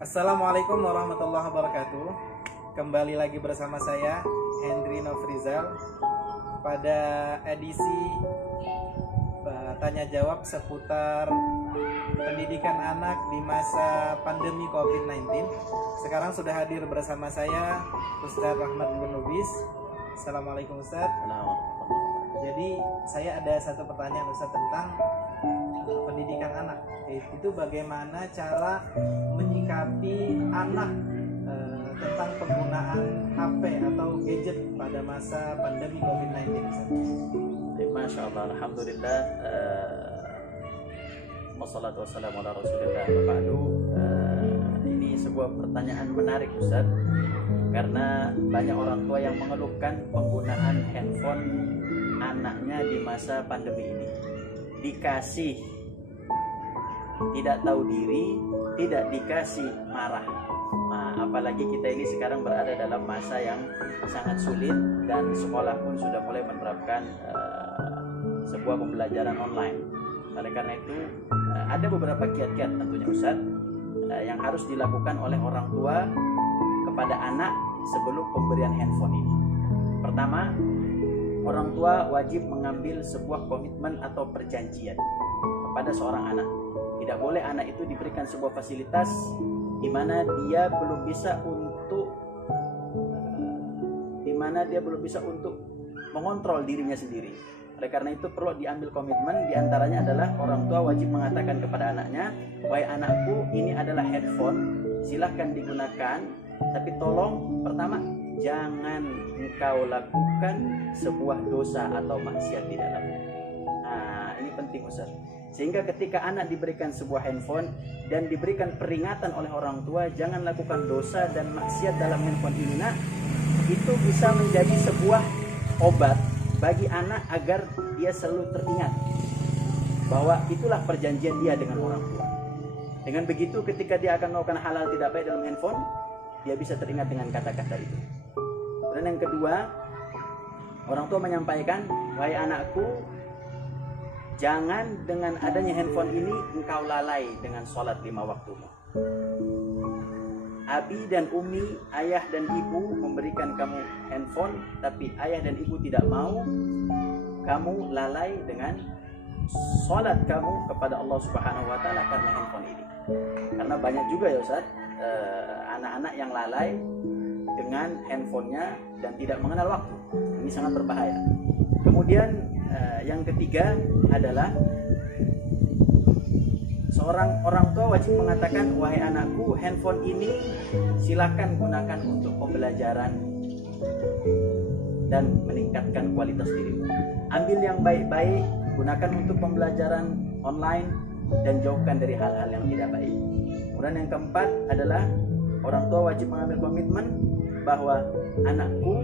Assalamualaikum warahmatullahi wabarakatuh. Kembali lagi bersama saya Hendry Nofrizal pada edisi tanya jawab seputar pendidikan anak di masa pandemi COVID-19. Sekarang sudah hadir bersama saya Ustadz Rahmat bin Lubis. Assalamualaikum Ustadz. Jadi saya ada satu pertanyaan Ustadz tentang pendidikan anak. Itu bagaimana cara menyikapi anak tentang penggunaan HP atau gadget pada masa pandemi COVID-19. Masya Allah, Alhamdulillah, wassalatu wassalamu ala rasulillah. Ini sebuah pertanyaan menarik Ustaz, karena banyak orang tua yang mengeluhkan penggunaan handphone anaknya di masa pandemi ini. Dikasih tidak tahu diri, tidak dikasih marah. Nah, apalagi kita ini sekarang berada dalam masa yang sangat sulit dan sekolah pun sudah mulai menerapkan sebuah pembelajaran online. Oleh karena itu ada beberapa kiat-kiat tentunya Ustaz yang harus dilakukan oleh orang tua kepada anak sebelum pemberian handphone ini. Pertama, orang tua wajib mengambil sebuah komitmen atau perjanjian kepada seorang anak. Tidak boleh anak itu diberikan sebuah fasilitas di mana dia belum bisa untuk mengontrol dirinya sendiri. Oleh karena itu perlu diambil komitmen, diantaranya adalah orang tua wajib mengatakan kepada anaknya, "Wahai anakku, ini adalah handphone, silahkan digunakan, tapi tolong pertama jangan engkau lakukan sebuah dosa atau maksiat di dalamnya." Nah, ini penting Ustaz. Sehingga ketika anak diberikan sebuah handphone dan diberikan peringatan oleh orang tua, jangan lakukan dosa dan maksiat dalam handphone ini nak, itu bisa menjadi sebuah obat bagi anak agar dia selalu teringat bahwa itulah perjanjian dia dengan orang tua. Dengan begitu ketika dia akan melakukan hal-hal tidak baik dalam handphone, dia bisa teringat dengan kata-kata itu. Dan yang kedua, orang tua menyampaikan, "Wahai anakku, jangan dengan adanya handphone ini engkau lalai dengan sholat 5 waktumu. Abi dan Umi, ayah dan ibu memberikan kamu handphone, tapi ayah dan ibu tidak mau kamu lalai dengan sholat kamu kepada Allah Subhanahu wa Ta'ala karena handphone ini." Karena banyak juga ya Ustaz, anak-anak yang lalai dengan handphonenya dan tidak mengenal waktu. Ini sangat berbahaya. Kemudian yang ketiga adalah seorang orang tua wajib mengatakan, "Wahai anakku, handphone ini silakan gunakan untuk pembelajaran dan meningkatkan kualitas dirimu. Ambil yang baik-baik, gunakan untuk pembelajaran online dan jauhkan dari hal-hal yang tidak baik." Kemudian yang keempat adalah orang tua wajib mengambil komitmen bahwa, "Anakku,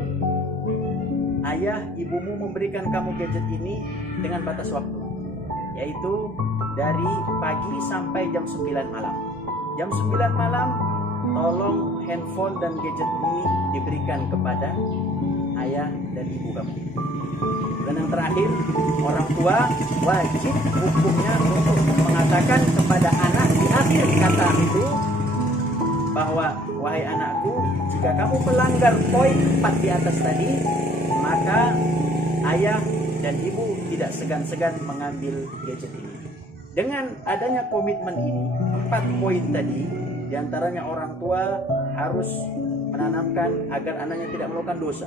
ayah ibumu memberikan kamu gadget ini dengan batas waktu, yaitu dari pagi sampai jam 9 malam. Jam 9 malam tolong handphone dan gadget ini diberikan kepada ayah dan ibu kamu." Dan yang terakhir, orang tua wajib hukumnya untuk mengatakan kepada anak di akhir kata itu bahwa, "Wahai anakku, jika kamu melanggar poin 4 di atas tadi, maka ayah dan ibu tidak segan-segan mengambil gadget ini." Dengan adanya komitmen ini, 4 poin tadi, diantaranya orang tua harus menanamkan agar anaknya tidak melakukan dosa.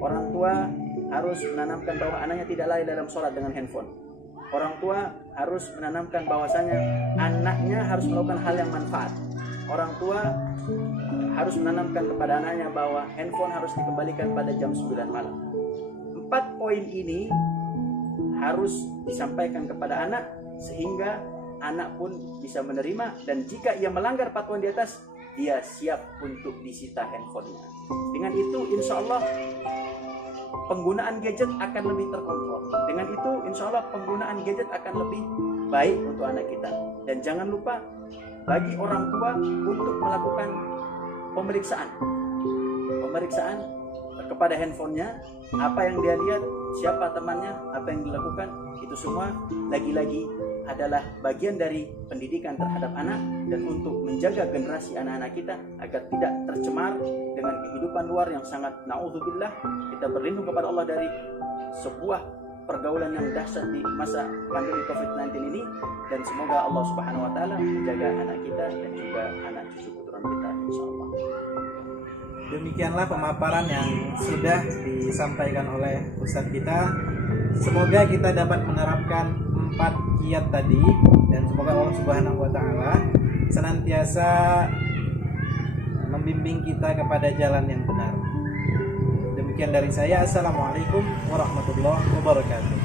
Orang tua harus menanamkan bahwa anaknya tidak lalai dalam sholat dengan handphone. Orang tua harus menanamkan bahwasanya anaknya harus melakukan hal yang manfaat. Orang tua harus menanamkan kepada anaknya bahwa handphone harus dikembalikan pada jam 9 malam. 4 poin ini harus disampaikan kepada anak sehingga anak pun bisa menerima, dan jika ia melanggar 4 poin di atas, dia siap untuk disita handphonenya. Dengan itu insya Allah penggunaan gadget akan lebih terkontrol. Dengan itu insya Allah penggunaan gadget akan lebih baik untuk anak kita. Dan jangan lupa bagi orang tua untuk melakukan pemeriksaan kepada handphonenya, apa yang dia lihat, siapa temannya, apa yang dilakukan, itu semua lagi-lagi adalah bagian dari pendidikan terhadap anak dan untuk menjaga generasi anak-anak kita agar tidak tercemar dengan kehidupan luar yang sangat na'udzubillah. Kita berlindung kepada Allah dari sebuah pergaulan yang dahsyat di masa pandemi COVID-19 ini, dan semoga Allah Subhanahu wa taala menjaga anak kita dan juga anak cucu keturunan kita insyaallah. Demikianlah pemaparan yang sudah disampaikan oleh Ustadz kita. Semoga kita dapat menerapkan 4 kiat tadi, dan semoga Allah Subhanahu wa taala senantiasa membimbing kita kepada jalan yang benar. Demikian dari saya. Assalamualaikum warahmatullahi wabarakatuh.